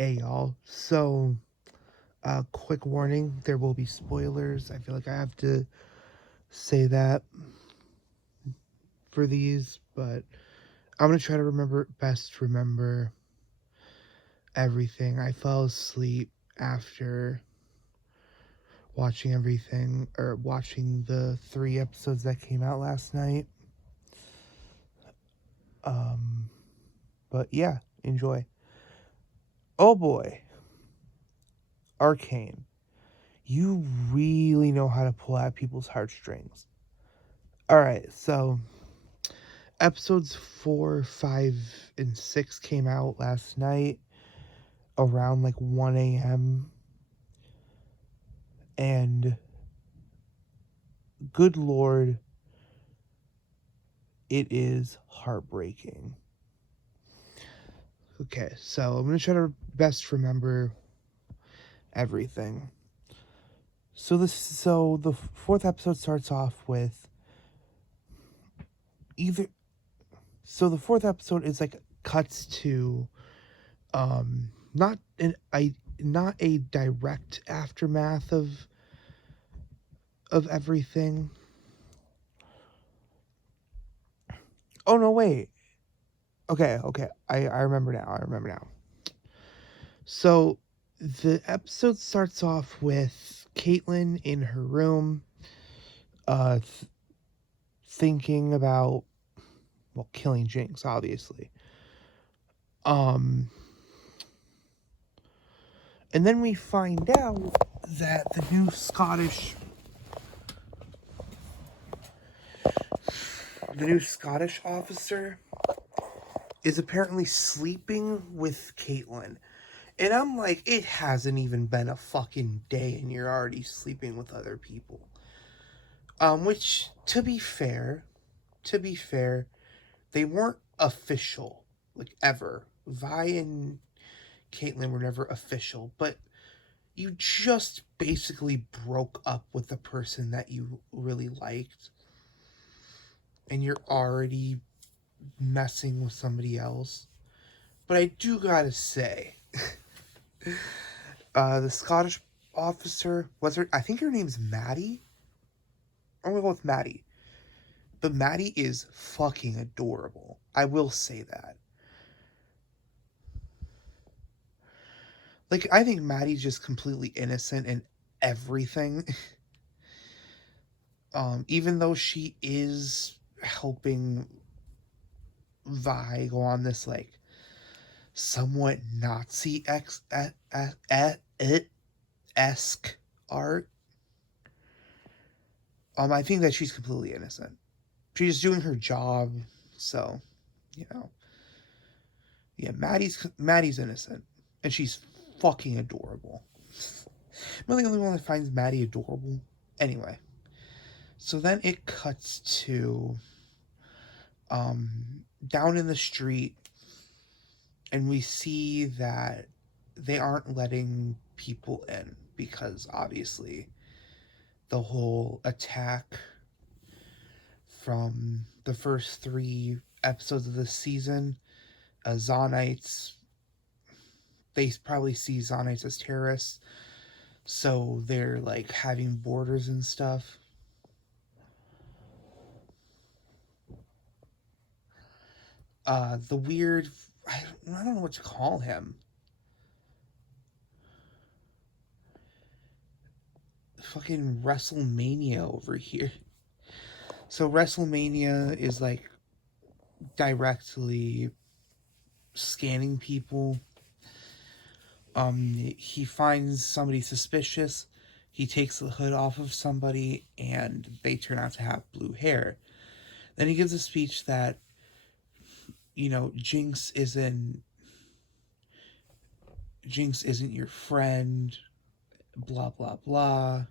Hey y'all. So, quick warning, there will be spoilers. I feel like I have to say that for these, but I'm gonna try to remember everything. I fell asleep after watching the 3 episodes that came out last night. Um, but yeah, enjoy. Oh boy, Arcane. You really know how to pull at people's heartstrings. Alright, so episodes 4, 5, and 6 came out last night around like 1 a.m. And good lord, it is heartbreaking. Okay, so I'm gonna try to best remember everything. So the fourth episode starts off with either. So the fourth episode is like cuts to not not a direct aftermath of everything. Oh no, wait. Okay. I remember now. So the episode starts off with Caitlin in her room, thinking about, well, killing Jinx, obviously. Um, and then we find out that the new Scottish officer is apparently sleeping with Caitlin. And I'm like, it hasn't even been a fucking day and you're already sleeping with other people. Which, to be fair, they weren't official, like, ever. Vi and Caitlyn were never official, but you just basically broke up with the person that you really liked, and you're already messing with somebody else. But I do gotta say, the Scottish officer, I think her name's Maddie? I'm gonna go with Maddie. But Maddie is fucking adorable. I will say that. Like, I think Maddie's just completely innocent in everything. Even though she is helping Vi go on this, like, somewhat Nazi esque art. I think that she's completely innocent. She's just doing her job, so, you know. Yeah, Maddie's innocent. And she's fucking adorable. Am I the only one that finds Maddie adorable? Anyway. So then it cuts to down in the street, and we see that they aren't letting people in because obviously the whole attack from the first 3 episodes of the season, Zonites, they probably see Zonites as terrorists, so they're like having borders and stuff. The weird, I don't know what to call him. Fucking WrestleMania over here. So WrestleMania is like directly scanning people. He finds somebody suspicious. He takes the hood off of somebody, and they turn out to have blue hair. Then he gives a speech that, Jinx isn't your friend. Blah blah blah.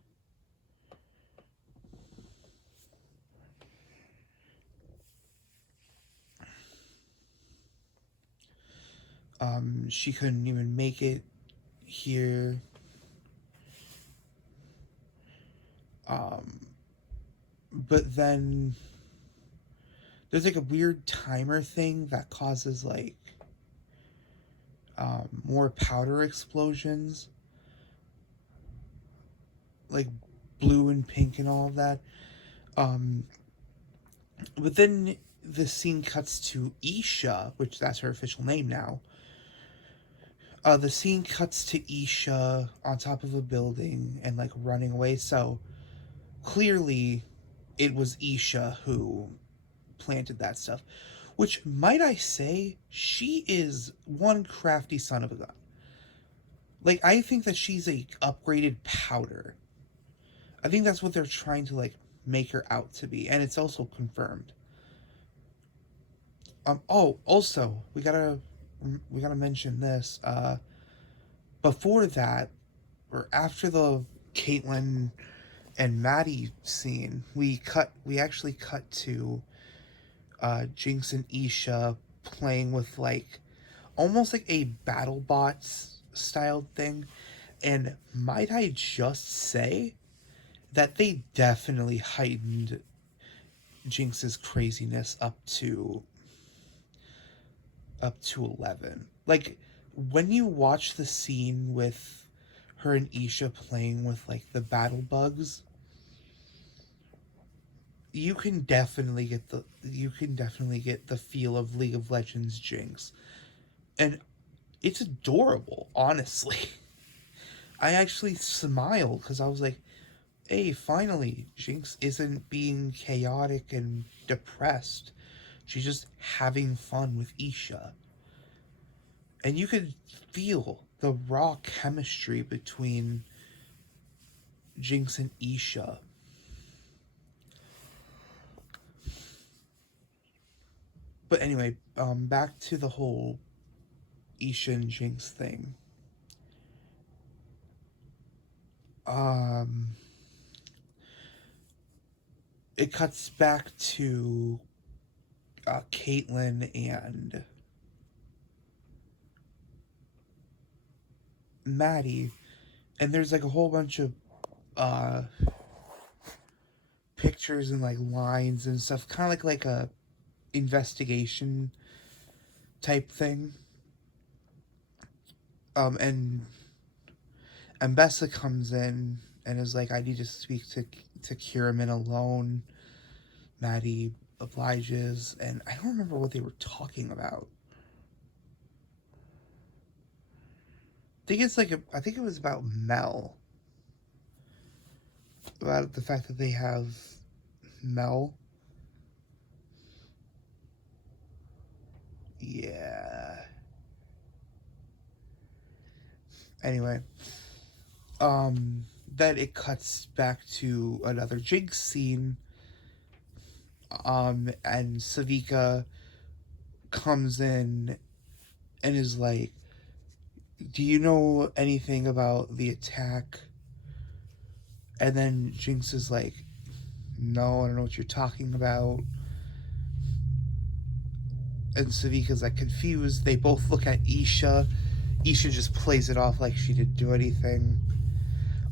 She couldn't even make it here. But then there's like a weird timer thing that causes like more powder explosions, like blue and pink and all of that. Um, but then the scene cuts to Isha, which that's her official name now. The scene cuts to Isha on top of a building and like running away. So clearly, it was Isha who planted that stuff. Which, might I say, she is one crafty son of a gun. Like, I think that she's a upgraded powder. I think that's what they're trying to like make her out to be, and it's also confirmed. Oh, also, we gotta mention this. Before that, or after the Caitlyn and Maddie scene, we actually cut to Jinx and Isha playing with like almost like a battle bots styled thing. And might I just say that they definitely heightened Jinx's craziness up to 11. Like when you watch the scene with her and Isha playing with like the battle bugs, you can definitely get the feel of League of Legends Jinx. And it's adorable, honestly. I actually smiled because I was like, hey, finally, Jinx isn't being chaotic and depressed. She's just having fun with Isha. And you could feel the raw chemistry between Jinx and Isha. But anyway, back to the whole Isha and Jinx thing. Um, it cuts back to Caitlyn and Maddie, and there's like a whole bunch of uh, pictures and like lines and stuff, kind of like a investigation type thing. And Ambessa comes in and is like, "I need to speak to Kiraman alone." Maddie obliges, and I don't remember what they were talking about. I think it was about Mel, about the fact that they have Mel. Yeah. Anyway, then it cuts back to another Jinx scene. And Savika comes in and is like, "Do you know anything about the attack?" And then Jinx is like, "No, I don't know what you're talking about." And Savika's like confused. They both look at Isha. Isha just plays it off like she didn't do anything.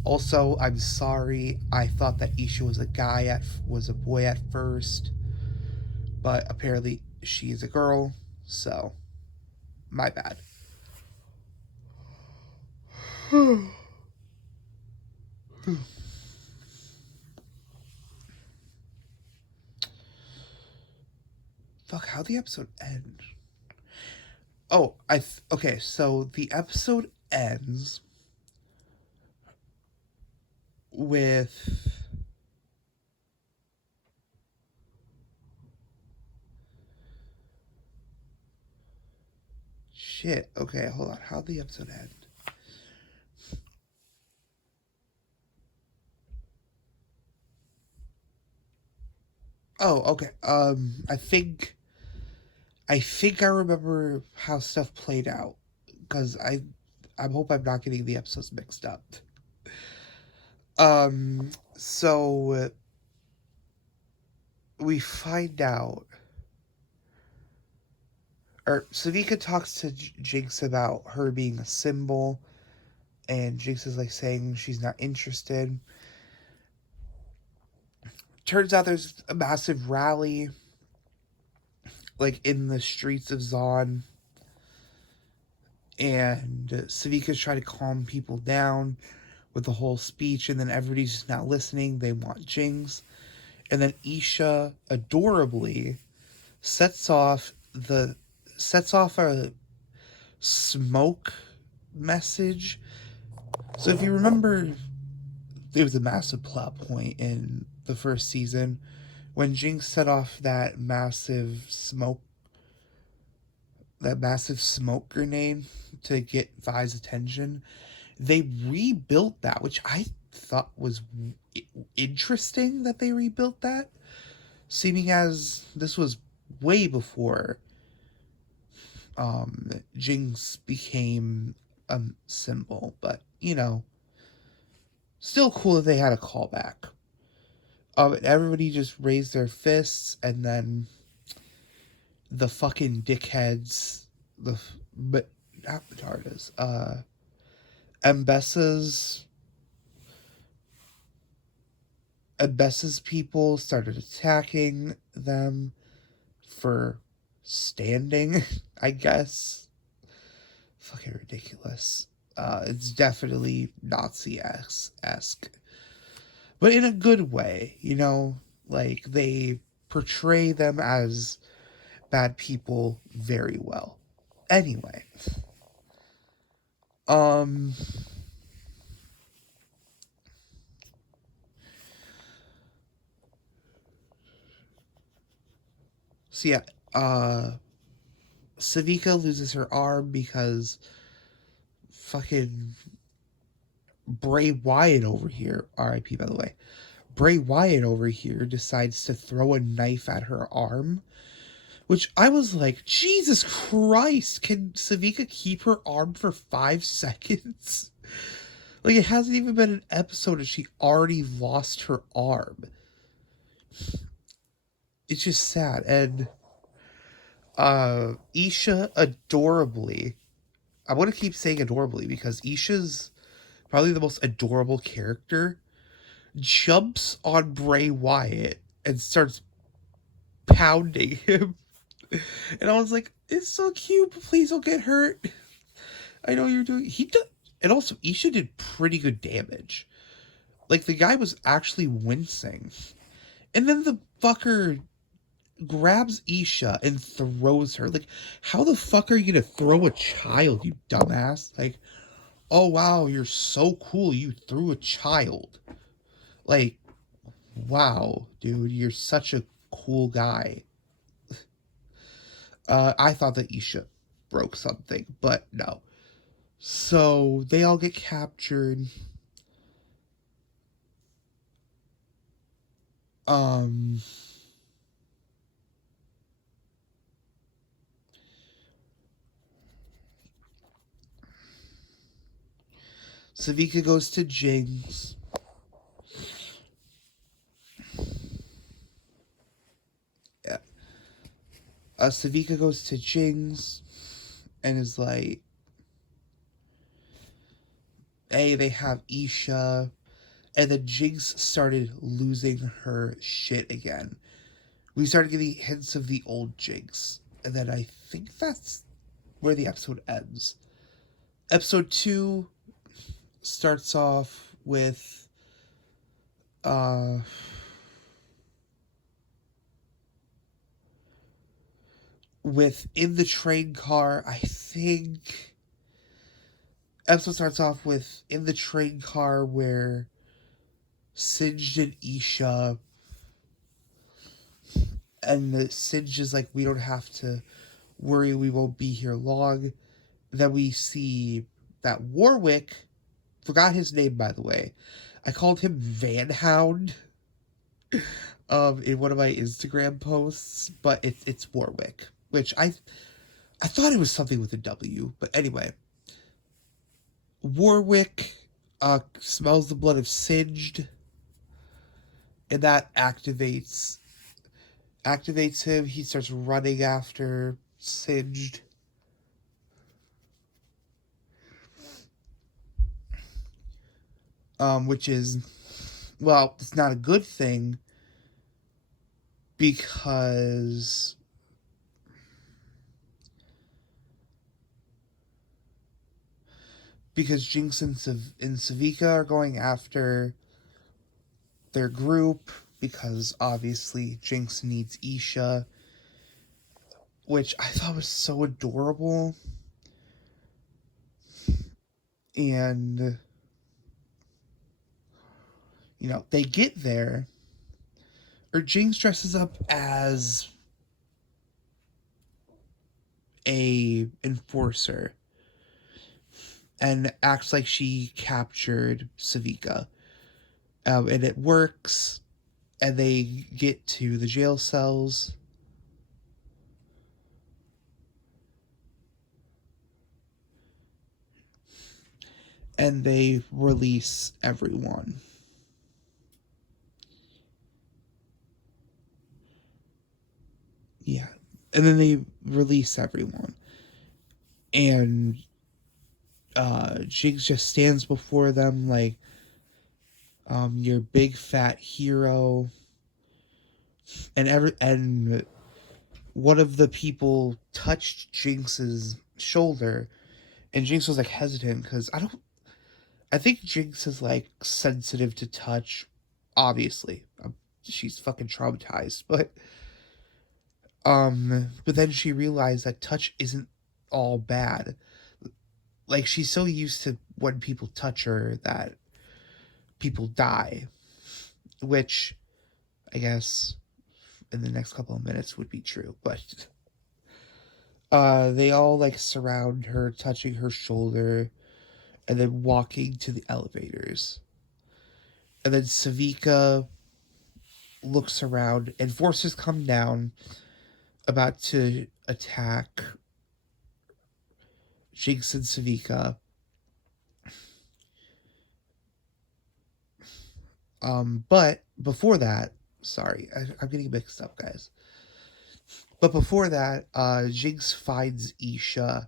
Also, I'm sorry. I thought that Isha was a boy at first, but apparently she is a girl. So, my bad. Fuck, how'd the episode end? Oh, okay. So the episode ends with shit. Okay, hold on. How'd the episode end? Oh, okay. I think I remember how stuff played out because I hope I'm not getting the episodes mixed up. So we find out, or Savika talks to Jinx about her being a symbol, and Jinx is like saying she's not interested. Turns out there's a massive rally, like in the streets of Zon, And Savika's trying to calm people down with the whole speech, and then everybody's just not listening. They want Jinx. And then Isha adorably sets off a smoke message. So if you remember, there was a massive plot point in the first season when Jinx set off that massive smoke grenade to get Vi's attention. They rebuilt that, which I thought was interesting that they rebuilt that, seeming as this was way before Jinx became a symbol. But, still cool that they had a callback. Everybody just raised their fists, and then the fucking dickheads, but not Medarda's, Mbessa's people started attacking them for standing, I guess. Fucking ridiculous. It's definitely Nazi-esque. But in a good way, like they portray them as bad people very well. Anyway. So yeah, Savika loses her arm because fucking Bray Wyatt over here, R.I.P. by the way, Bray Wyatt over here decides to throw a knife at her arm, which I was like, Jesus Christ, can Savika keep her arm for 5 seconds? Like, it hasn't even been an episode and she already lost her arm. It's just sad. And Isha adorably, I want to keep saying adorably because Isha's probably the most adorable character, jumps on Bray Wyatt and starts pounding him. And I was like, it's so cute, but please don't get hurt. I know you're doing... And also, Isha did pretty good damage. Like, the guy was actually wincing. And then the fucker grabs Isha and throws her. Like, how the fuck are you gonna throw a child, you dumbass? Like, oh wow, you're so cool, you threw a child. Like, wow, dude, you're such a cool guy. I thought that Isha broke something, but no. So they all get captured. Savika goes to Jinx. Yeah. Savika goes to Jinx and is like, hey, they have Isha. And then Jinx started losing her shit again. We started getting hints of the old Jinx. And then I think that's where the episode ends. Episode 2 starts off with in the train car. I think episode starts off with in the train car where Singed and Isha, and the Singed is like, we don't have to worry, we won't be here long. Then we see that Warwick, forgot his name by the way, I called him Van Hound in one of my Instagram posts, but it's Warwick, which I thought it was something with a W, but anyway. Warwick smells the blood of Singed, and that activates him. He starts running after Singed. Which is, well, it's not a good thing because because Jinx and, Savika are going after their group because obviously Jinx needs Isha, which I thought was so adorable. And, they get there, or Jinx dresses up as a enforcer and acts like she captured Savika. And it works, and they get to the jail cells. And they release everyone. Yeah. And then they release everyone. And Jigs just stands before them like, your big fat hero. And one of the people touched Jinx's shoulder, and Jinx was like hesitant because I think Jinx is like sensitive to touch. Obviously, she's fucking traumatized, but then she realized that touch isn't all bad. Like, she's so used to when people touch her that people die, which I guess in the next couple of minutes would be true, but they all like surround her, touching her shoulder, and then walking to the elevators. And then Savika looks around, and forces come down, about to attack Jinx and Savika. But before that, sorry, I'm getting mixed up, guys. But before that, Jinx finds Isha,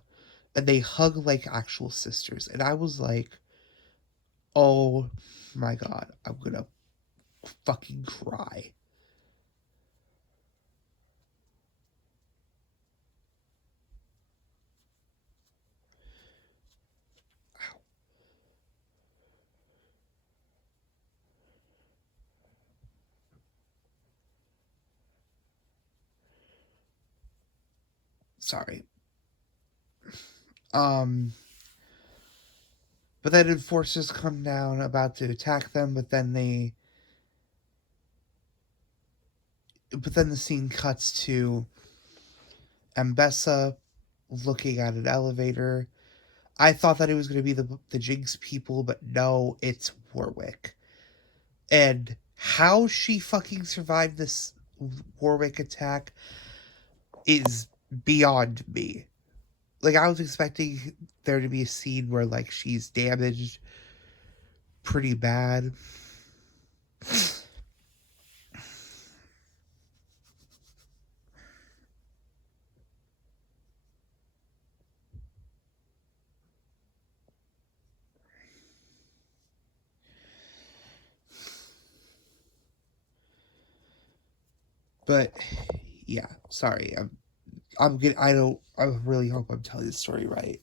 and they hug like actual sisters. And I was like, oh my god, I'm gonna fucking cry. Sorry. Um, but then enforcers come down about to attack them, but then the scene cuts to Ambessa looking at an elevator. I thought that it was going to be the Jinx people, but no, it's Warwick. And how she fucking survived this Warwick attack is beyond me. Like, I was expecting there to be a scene where like she's damaged pretty bad. But yeah, sorry. I'm getting. I really hope I'm telling the story right.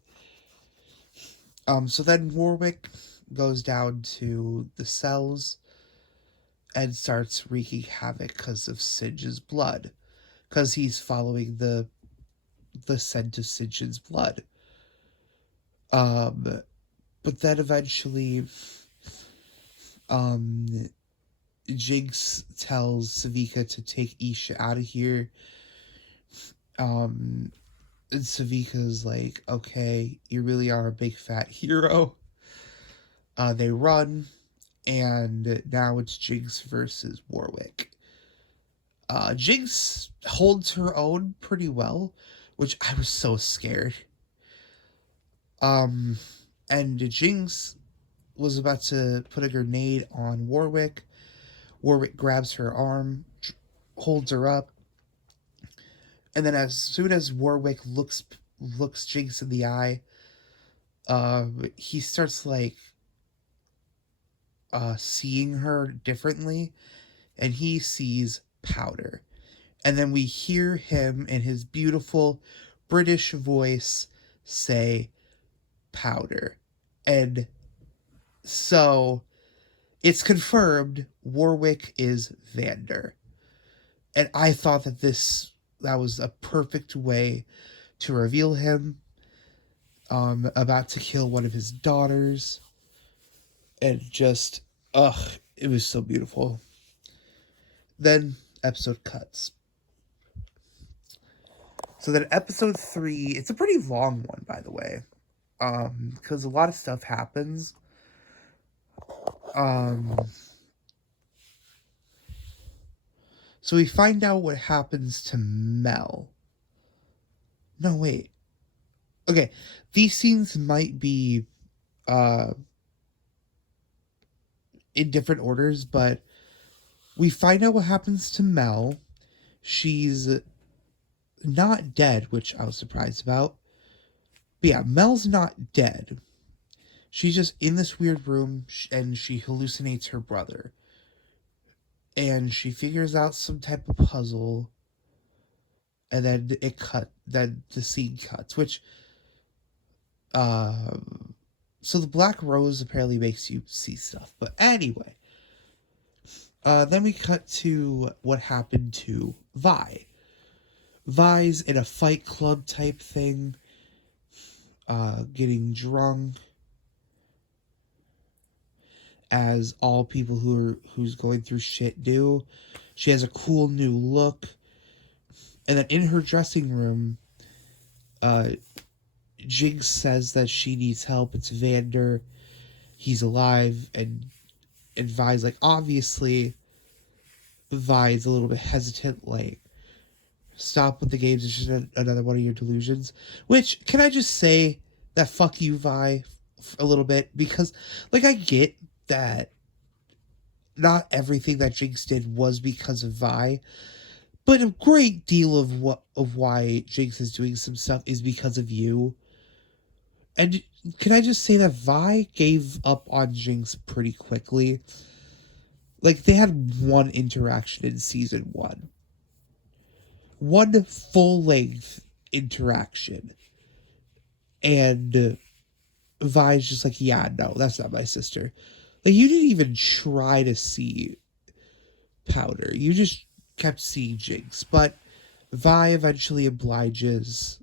So then Warwick goes down to the cells and starts wreaking havoc because of Singe's blood, because he's following the scent of Singe's blood. Um, but then eventually, um, Jinx tells Savika to take Isha out of here. And Savika's like, okay, you really are a big fat hero. They run, and now it's Jinx versus Warwick. Jinx holds her own pretty well, which I was so scared. Um, and Jinx was about to put a grenade on Warwick. Warwick grabs her arm, holds her up, and then as soon as Warwick looks Jinx in the eye, he starts like seeing her differently, and he sees powder. And then we hear him in his beautiful British voice say powder. And so it's confirmed Warwick is Vander. And I thought that was a perfect way to reveal him, about to kill one of his daughters. And just, ugh, it was so beautiful. Then episode cuts. So then episode 3, it's a pretty long one, by the way, because a lot of stuff happens. So we find out what happens to Mel. No, wait. Okay, these scenes might be in different orders, but we find out what happens to Mel. She's not dead, which I was surprised about. But yeah, Mel's not dead. She's just in this weird room and she hallucinates her brother. And she figures out some type of puzzle. And then the scene cuts, which, so the black rose apparently makes you see stuff. But anyway, then we cut to what happened to Vi. Vi's in a fight club type thing, getting drunk, as all people who's going through shit do. She has a cool new look, and then in her dressing room, Jinx says that she needs help. It's Vander. He's alive, and Vi's like, obviously, Vi's a little bit hesitant, like, stop with the games, it's just another one of your delusions. Which, can I just say that fuck you, Vi, a little bit? Because, like, I get that not everything that Jinx did was because of Vi, but a great deal of why Jinx is doing some stuff is because of you. And can I just say that Vi gave up on Jinx pretty quickly? Like, they had one interaction in season 1. One full-length interaction. And Vi's just like, yeah, no, that's not my sister. Like, you didn't even try to see Powder. You just kept seeing Jinx. But Vi eventually obliges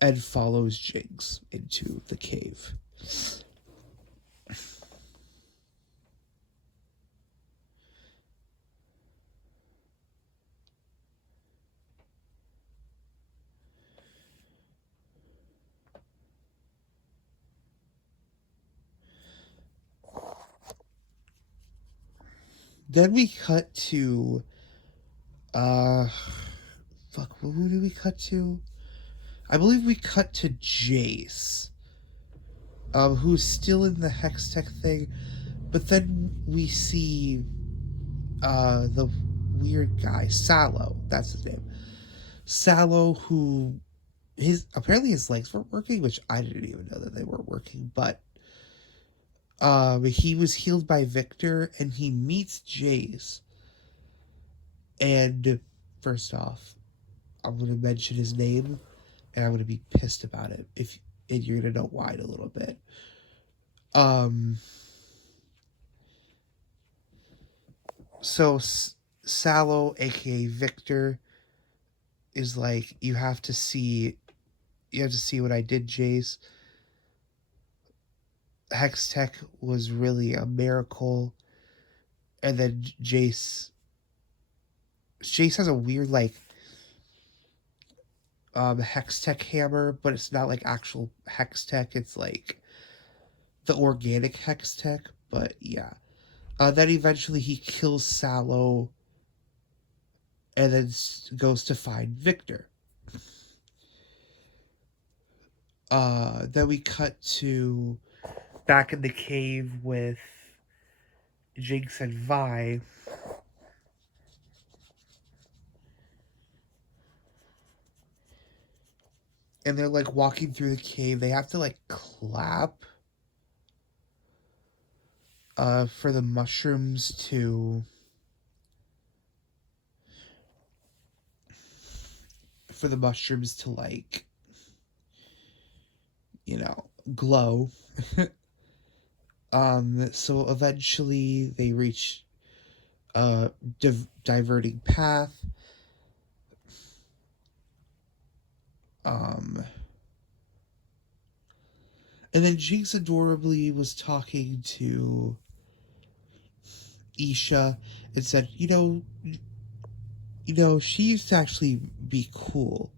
and follows Jinx into the cave. Then we cut to, fuck, who did we cut to? I believe we cut to Jace, who's still in the Hextech thing, but then we see, the weird guy, Sallow, that's his name. Sallow, who, apparently his legs weren't working, which I didn't even know that they weren't working, but, he was healed by Victor, and he meets Jace. And first off, I'm going to mention his name, and I'm going to be pissed about it, and you're going to know why in a little bit. So Sallow, aka Victor, is like, you have to see what I did, Jace. Hextech was really a miracle. And then Jace has a weird, like, Hextech hammer, but it's not like actual Hextech. It's like the organic Hextech. But yeah, then eventually he kills Sallow, and then goes to find Victor. Then we cut to back in the cave with Jinx and Vi. And they're like walking through the cave. They have to like clap for the mushrooms to like, you know, glow. So eventually they reach a diverting path. Um, and then Jinx adorably was talking to Isha and said, she used to actually be cool.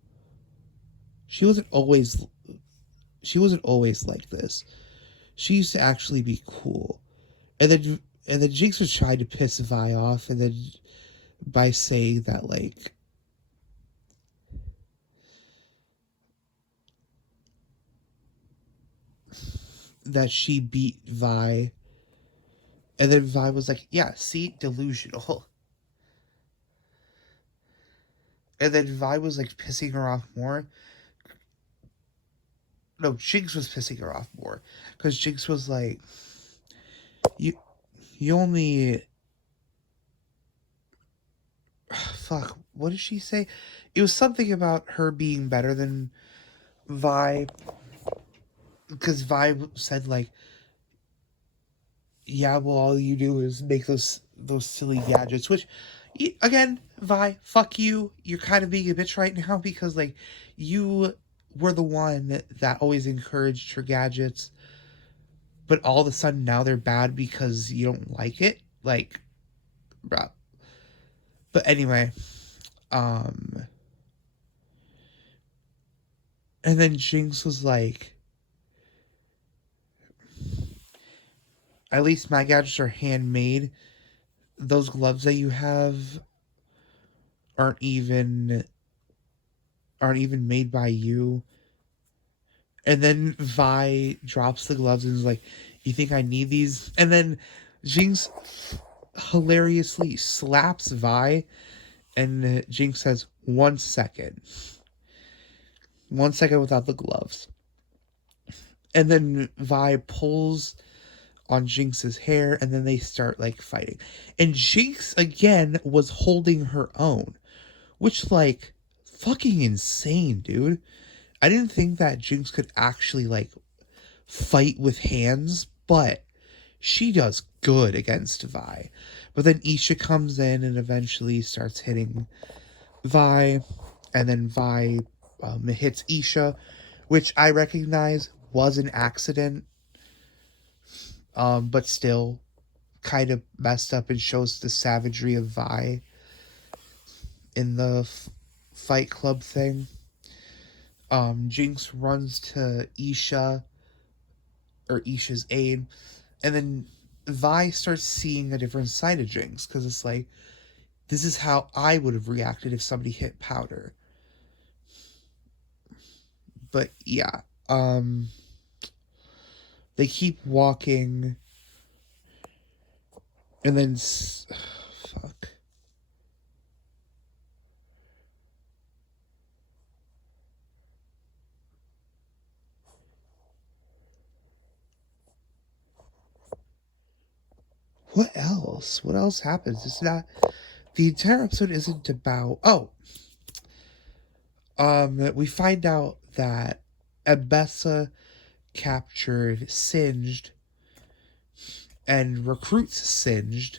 She wasn't always she wasn't always like this. She used to actually be cool. And then Jinx was trying to piss Vi off, and then by saying that that she beat Vi, and then Vi was like, "Yeah, see, delusional." And then Vi was like pissing her off more. No, Jinx was pissing her off more because Jinx was like, "You, you only fuck. What did she say? It was something about her being better than Vi, because Vi said like, yeah, well, all you do is make those silly gadgets. Which, again, Vi, fuck you. You're kind of being a bitch right now because like, you were the one that always encouraged her gadgets, but all of a sudden now they're bad because you don't like it. Like, bruh. But anyway, um, and then Jinx was like, at least my gadgets are handmade. Those gloves that you have aren't even aren't even made by you. And then Vi drops the gloves and is like, "You think I need these?" And then Jinx hilariously slaps Vi, and Jinx says, "1 second, 1 second without the gloves." And then Vi pulls on Jinx's hair, and then they start like fighting. And Jinx again was holding her own, which like fucking insane, dude. I didn't think that Jinx could actually like fight with hands, but she does good against Vi. But then Isha comes in and eventually starts hitting Vi, and then Vi hits Isha, which I recognize was an accident, but still kind of messed up and shows the savagery of Vi in the Fight Club thing. Jinx runs to Isha or Isha's aid, and then Vi starts seeing a different side of Jinx because it's like, this is how I would have reacted if somebody hit powder. But yeah, they keep walking, and then fuck. What else? What else happens? It's not the entire episode isn't about. Oh, we find out that Ebessa captured Singed and recruits Singed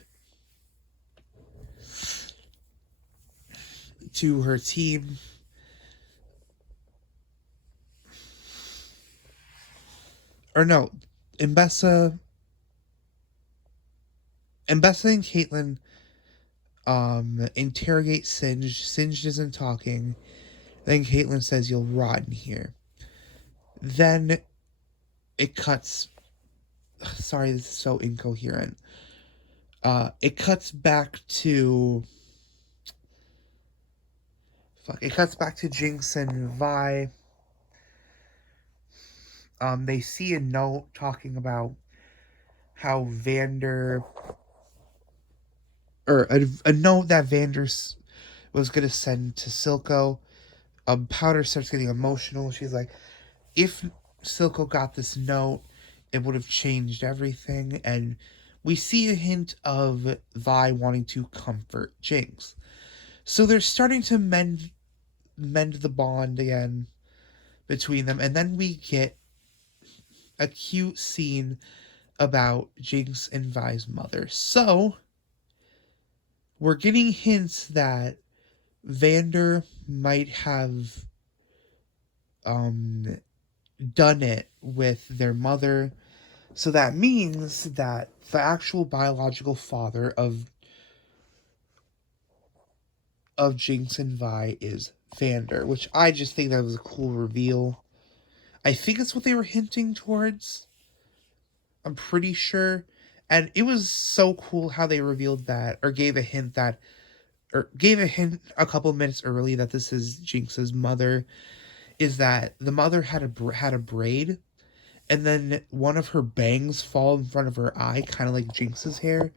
to her team. Or no, Mbessa Mbessa and Caitlyn interrogate Singed. Singed isn't talking. Then Caitlyn says, "You'll rot in here." Then it cuts. Sorry, this is so incoherent. It cuts back to. Fuck. It cuts back to Jinx and Vi. They see a note talking about how Vander. Or a note that Vander was going to send to Silco. Powder starts getting emotional. She's like, if Silco got this note, it would have changed everything. And we see a hint of Vi wanting to comfort Jinx. So they're starting to mend the bond again between them. And then we get a cute scene about Jinx and Vi's mother. So we're getting hints that Vander might have um done it with their mother. So that means that the actual biological father of Jinx and Vi is Vander, which I just think that was a cool reveal. I think it's what they were hinting towards. I'm pretty sure. And it was so cool how they revealed that, or gave a hint that, or gave a hint a couple minutes early that this is Jinx's mother. Is that the mother had a braid, and then one of her bangs fall in front of her eye, kind of like Jinx's hair.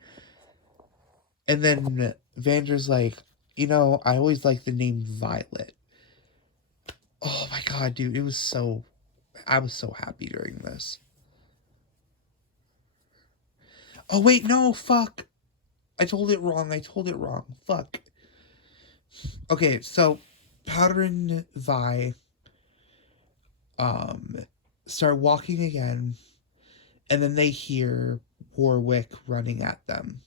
And then Vander's like, I always liked the name Violet. Oh my god, dude, I was so happy during this. Oh wait, no, fuck. I told it wrong. Fuck. Okay, so Powder and Vi um start walking again, and then they hear Warwick running at them.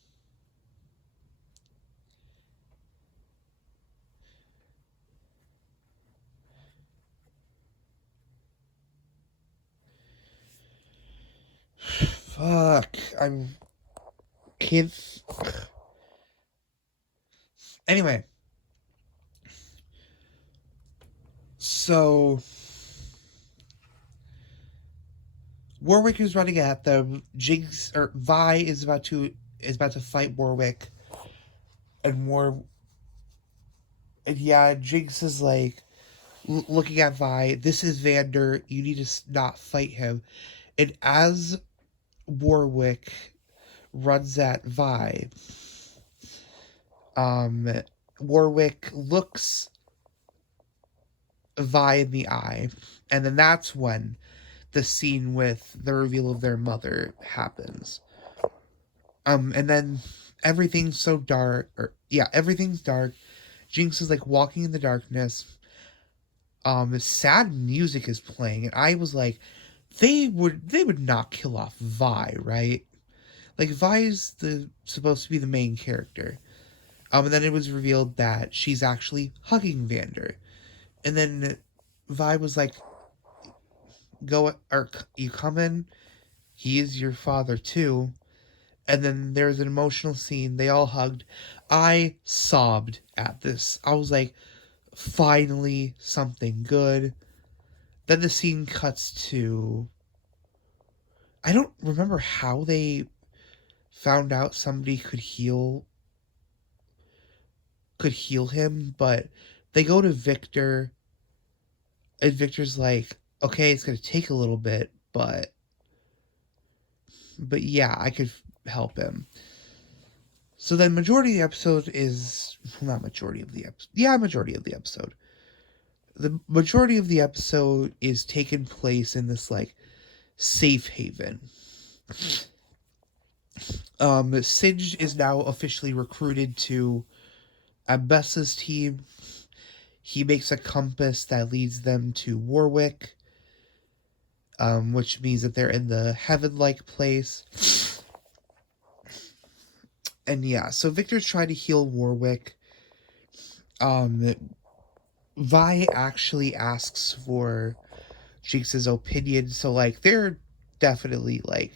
Fuck. I'm kids. Anyway, so Warwick is running at them. Jinx or Vi is about to fight Warwick, and yeah, Jinx is like looking at Vi. This is Vander. You need to not fight him. And as Warwick runs at Vi, um, Warwick looks Vi in the eye, and then that's when the scene with the reveal of their mother happens. And then everything's so dark, or yeah, everything's dark. Jinx is like walking in the darkness. Sad music is playing, and I was like, they would not kill off Vi, right? Like Vi is the supposed to be the main character. And then it was revealed that she's actually hugging Vander, and then Vi was like, "Go, or you coming? He is your father too." And then there's an emotional scene. They all hugged. I sobbed at this. I was like, finally something good. Then the scene cuts to, I don't remember how they found out somebody could heal him, but they go to Victor, and Victor's like, okay, it's gonna take a little bit, but yeah, I could help him. So then majority of the episode is, not majority of the episode. Yeah, majority of the episode. The majority of the episode is taking place in this like safe haven. Singe is now officially recruited to Abessa's team. He makes a compass that leads them to Warwick, which means that they're in the heaven-like place. And yeah, so Victor's trying to heal Warwick. Vi actually asks for Jinx's opinion, so like they're definitely like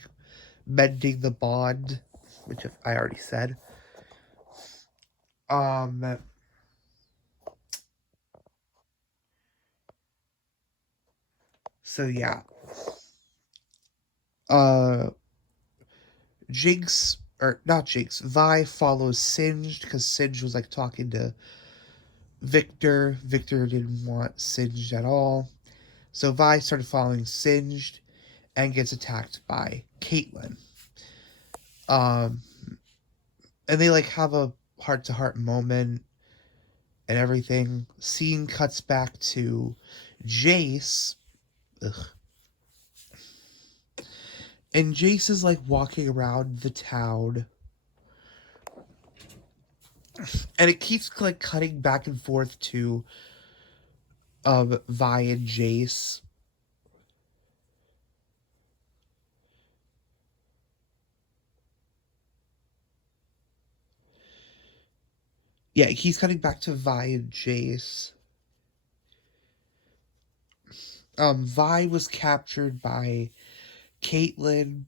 mending the bond, which I already said. Um, so yeah. Uh, Jinx, or not Jinx, Vi follows Singed because Singed was like talking to Victor. Victor didn't want Singed at all. So Vi started following Singed and gets attacked by Caitlyn. Um, and they like have a heart to heart moment and everything. Scene cuts back to Jace. Ugh. And Jace is like walking around the town. And it keeps like cutting back and forth to Vi and Jace. Yeah, he's cutting back to Vi and Jace. Vi was captured by Caitlyn,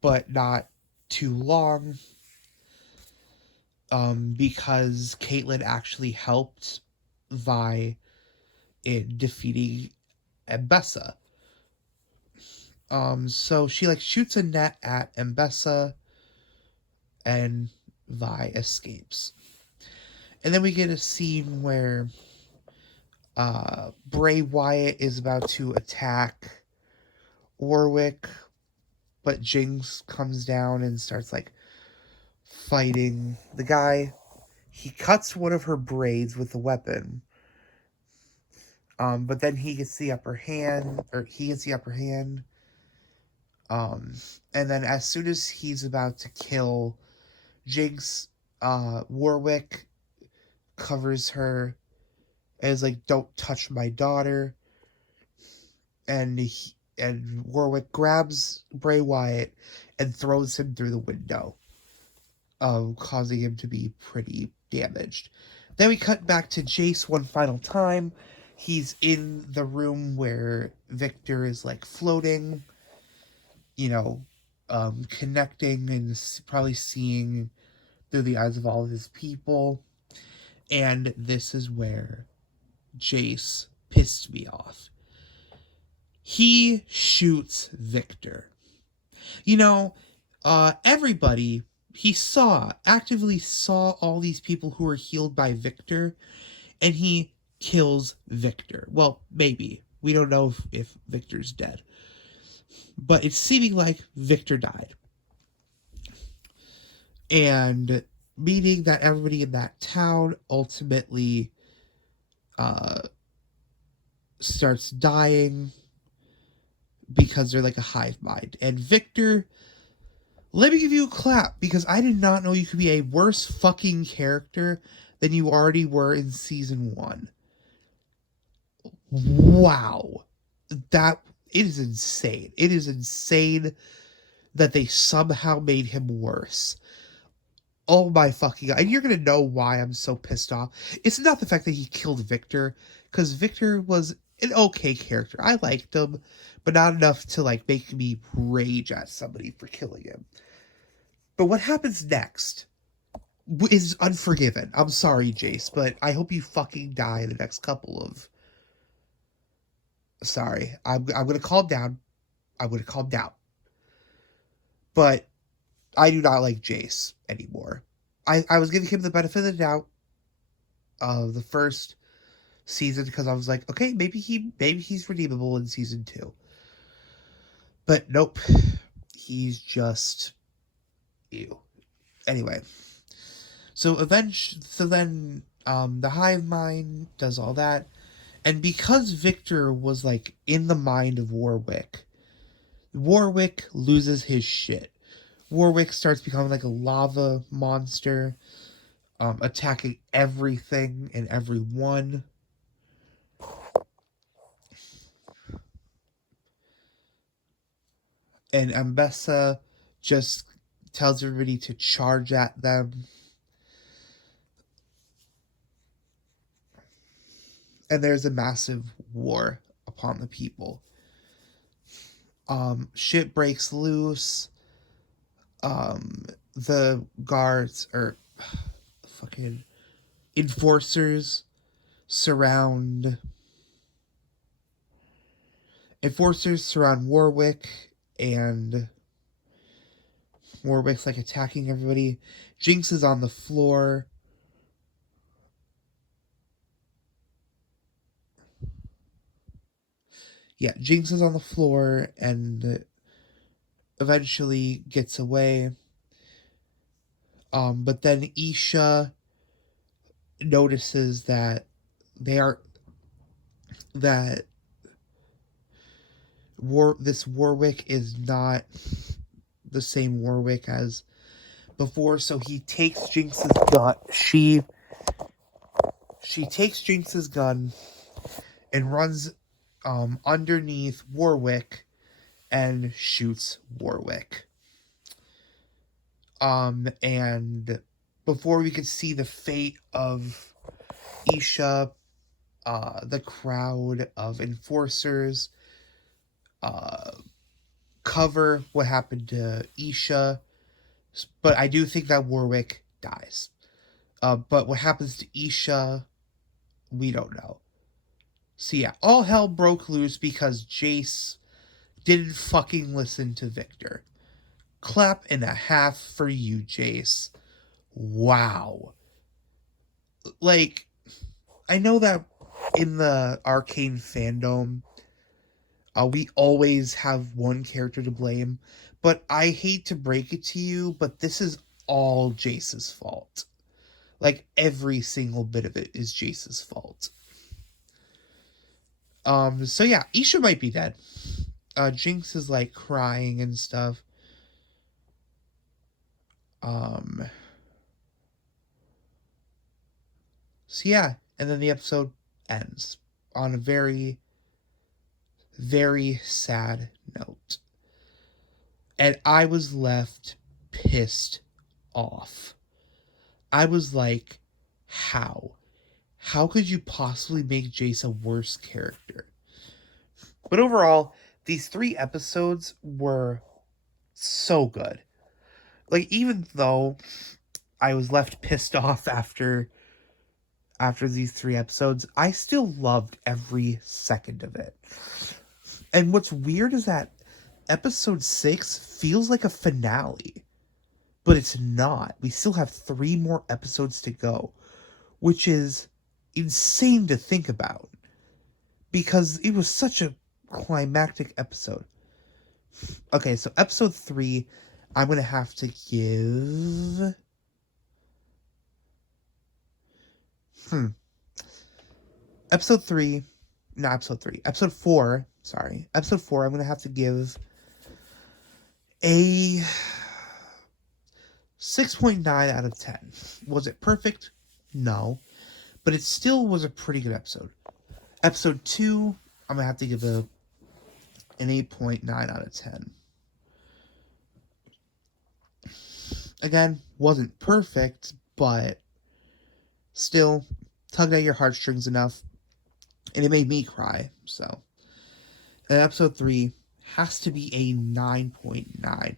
but not too long. Because Caitlyn actually helped Vi in defeating Mbessa. So she like shoots a net at Mbessa, and Vi escapes. And then we get a scene where Bray Wyatt is about to attack Warwick, but Jinx comes down and starts like fighting the guy. He cuts one of her braids with a weapon. But then he gets the upper hand, or he gets the upper hand. Um, and then as soon as he's about to kill Jinx, Warwick covers her and is like, "Don't touch my daughter." And Warwick grabs Bray Wyatt and throws him through the window, causing him to be pretty damaged. Then we cut back to Jace one final time. He's in the room where Victor is like floating, connecting and probably seeing through the eyes of all of his people. And this is where Jace pissed me off. He shoots Victor. Everybody he actively saw all these people who were healed by Victor, and he kills Victor. Well, maybe. We don't know if Victor's dead. But it's seeming like Victor died. And meaning that everybody in that town ultimately starts dying because they're like a hive mind. And Victor, let me give you a clap, because I did not know you could be a worse fucking character than you already were in season 1. Wow. It is insane. It is insane that they somehow made him worse. Oh my fucking god. And you're gonna know why I'm so pissed off. It's not the fact that he killed Victor, because Victor was an okay character. I liked him, but not enough to like make me rage at somebody for killing him. But what happens next is Unforgiven. I'm sorry, Jace, but I hope you fucking die in the next couple of... Sorry. I'm gonna calm down. But I do not like Jace anymore. I was giving him the benefit of the doubt of the first season, because I was like, okay, maybe he's redeemable in season 2. But nope. He's just ew. Anyway. So then the hive mind does all that. And because Victor was like in the mind of Warwick loses his shit. Warwick starts becoming like a lava monster, attacking everything and everyone. And Mbessa just tells everybody to charge at them. And there's a massive war upon the people. Shit breaks loose. The guards, or fucking enforcers, surround Warwick, and Warwick's like attacking everybody. Jinx is on the floor. Yeah, Jinx is on the floor and eventually gets away. But then Isha notices that this Warwick is not the same Warwick as before, so he takes Jinx's gun. She takes Jinx's gun and runs underneath Warwick and shoots Warwick. And before we could see the fate of Isha, the crowd of enforcers, cover what happened to Isha. But I do think that Warwick dies. But what happens to Isha, we don't know. So yeah, all hell broke loose because Jace didn't fucking listen to Victor. Clap and a half for you, Jace. Wow. Like, I know that in the Arcane fandom, we always have one character to blame, but I hate to break it to you, but this is all Jace's fault. Like, every single bit of it is Jace's fault. So yeah, Isha might be dead. Jinx is like crying and stuff. So yeah, and then the episode ends on a very, very sad note. And I was left pissed off. I was like, how? How could you possibly make Jace a worse character? But overall, these 3 episodes were so good. Like, even though I was left pissed off after these 3 episodes, I still loved every second of it. And what's weird is that episode 6 feels like a finale, but it's not. We still have 3 more episodes to go, which is insane to think about because it was such a climactic episode. Okay, so episode 3, I'm going to have to give... Episode 4, sorry. Episode 4, I'm going to have to give a 6.9 out of 10. Was it perfect? No. But it still was a pretty good episode. Episode 2, I'm going to have to give an 8.9 out of 10. Again, wasn't perfect, but still tugged at your heartstrings enough. And it made me cry, so. And episode 3 has to be a 9.9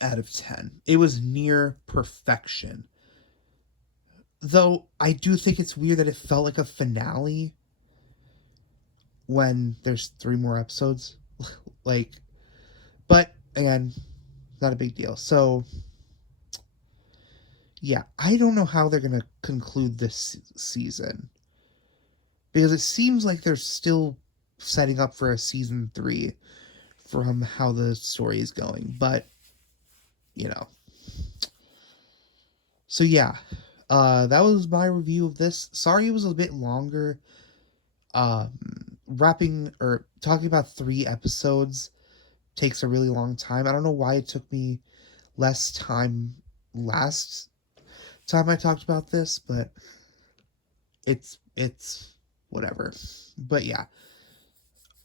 out of 10. It was near perfection. Though, I do think it's weird that it felt like a finale when there's 3 more episodes. Like, but, again, not a big deal. So, yeah, I don't know how they're going to conclude this season. Because it seems like they're still setting up for a season 3 from how the story is going. But, you know. So, yeah. That was my review of this. Sorry it was a bit longer. Talking about 3 episodes takes a really long time. I don't know why it took me less time last time I talked about this, but it's whatever. But yeah.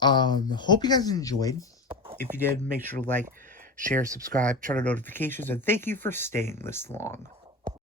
Hope you guys enjoyed. If you did, make sure to like, share, subscribe, turn on notifications, and thank you for staying this long.